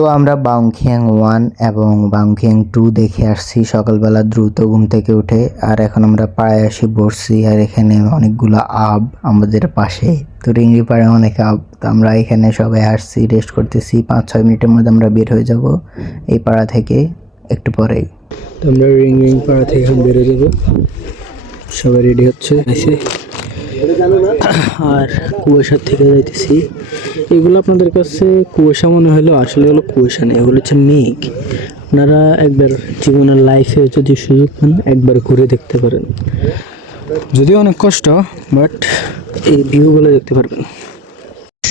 তো আমরা বাউংখিয়াং 1 এবং বাউংখিয়াং 2 দেখে আসছি সকালবেলা দ্রুত ঘুম থেকে উঠে। আর এখন আমরা পাড়ায় এসে বসছি, আর এখানে অনেকগুলো আব আমাদের পাশে। তো রিংরি পাড়ায় অনেক আব, তো আমরা এখানে সবাই আসছি, রেস্ট করতেছি। 5-6 মিনিটের মধ্যে আমরা বের হয়ে যাব এই পাড়া থেকে একটু পরেই। তো আমরা রিং পাড়া থেকে এখন বের হয়ে যাব, সবাই রেডি হচ্ছে। আর কুয়াশার থেকে যাইতেছি। এগুলো আপনাদের কাছে কুয়াশা মনে হলো, আসলে হলো কুয়াশা নেই, এগুলো হচ্ছে মেঘ। আপনারা একবার জীবনের লাইফে যদি সুযোগ পান একবার ঘুরে দেখতে পারেন, যদিও অনেক কষ্ট, বাট এই ভিউগুলো দেখতে পারবেন।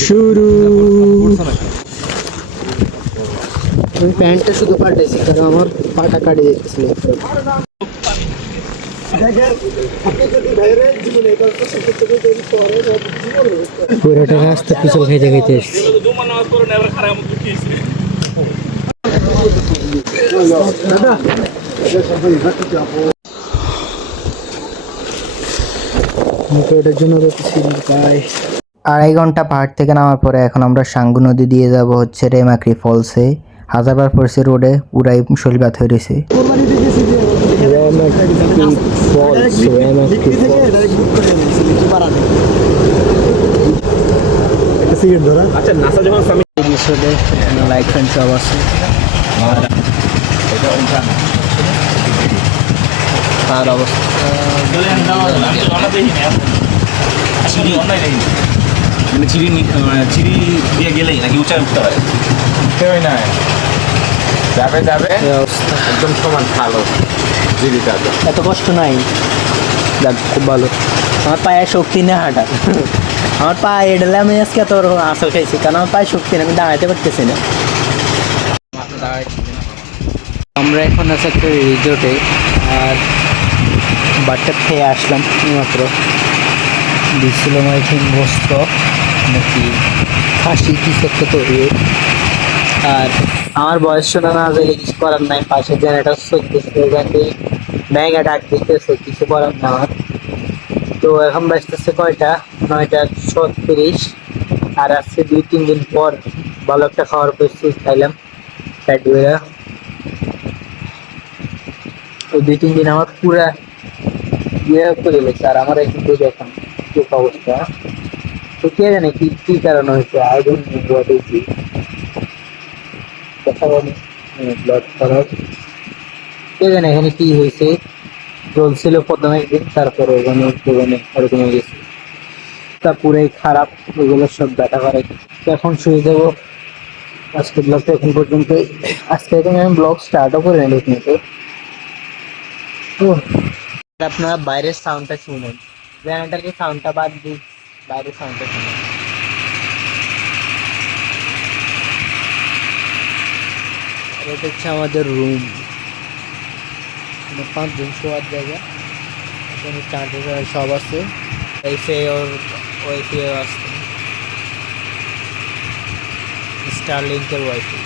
শুরু। আমি প্যান্টটা শুধু পাল্টেছি কারণ আমার পাটা কাটে যেতেছিল। পুরোটা রাস্তা পিছল খাইতে খাইতে এসছি। ওটার জন্য 2.5 ঘন্টা পাহাড় থেকে নামার পরে এখন আমরা সাঙ্গু নদী দিয়ে যাব হচ্ছে রেমাক্রি ফলসে। হাজারবার পড়ছে রোডে, পুরাই শরীর হয়ে রয়েছে। লাইক ফ্রেন্ড সব আছে। তার অবস্থা চিড়ি দিয়ে গেলেই নাকি উঁচা উঠতে হয়, না যাবে যাবে একদম সমান ভালো চিড়িটা, এত কষ্ট নাই। যাক, খুব ভালো। আমার পায়ে শক্তি নেই হাঁটা, আমার পা এডালে আমি আজকে এত আসল খাইছি, কারণ আমার পায়ে শক্তি নেই, আমি দাঁড়াইতে পারতেছি না। আমরা এখন আছে একটা রিজোর্টে, আর বাটটা খেয়ে আসলাম মাত্র। দিচ্ছিল আমার ঠিক গোস্ত নাকি খাসি কিছু একটা তৈরি। আর আমার বয়স শোনা না যে কিছু করার নাই, পাশে জেনারেটার চলতেছে, ব্যাঙে ডাক দিতেছে, কিছু করার না আমার। তো এখন বাজতেছে কয়টা, 9:36। আর আজকে 2-3 দিন পর ভালো একটা খাওয়ার প্রস্তুত খাইলাম পেট ভরে। তো 2-3 দিন আমার পুরা ইয়ে করে গেছে, আর আমার কিন্তু এখন কি অবস্থা, তো কে জানে কি কি কারণে হয়েছে। আয়োজন দেখি কথা বলি, ব্লগ খারাপ, কে জানে এখানে কি হয়েছে। চলছিল প্রথম একদিন, তারপরে ওখানে ওরকম হয়ে গেছে, তা পুরাই খারাপ। এগুলো সব দেখা করে। তো এখন শুয়ে যাবো। আজকে ব্লগটা এখন পর্যন্ত, আজকে থেকে আমি ব্লগ স্টার্টও করে নেই কিন্তু। আপনারা বাইরের সাউন্ডটা শুনেন, জেনারেটরের সাউন্ডটা বাদ দিই, বাইরের সাউন্ডটা শুনেন। এটা হচ্ছে আমাদের রুম, 5 জন শোয়ার জায়গা। এখানে চার্জার সব আছে, ওয়াইফাই ওর ওয়াইফাই আছে, স্টারলিংকের ওয়াইফাই।